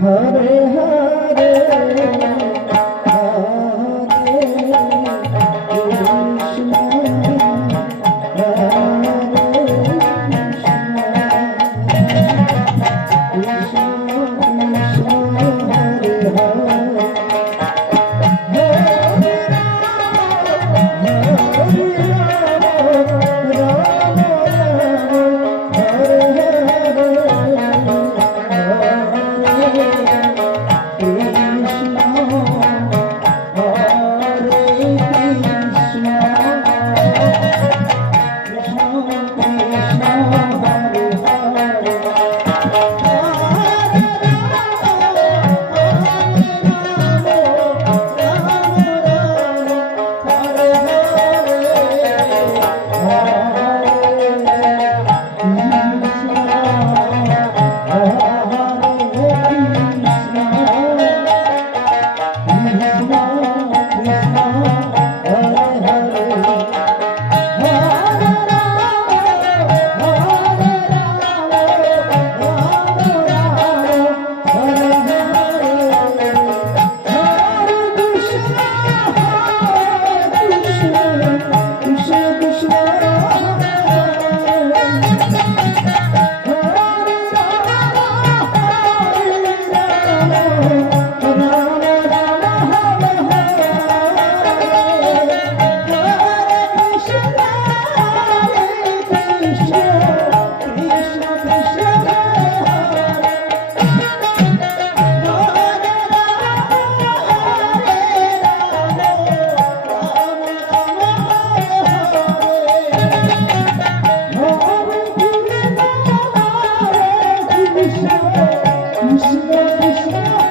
Hare Hare Krishna Krishna Krishna, Krishna.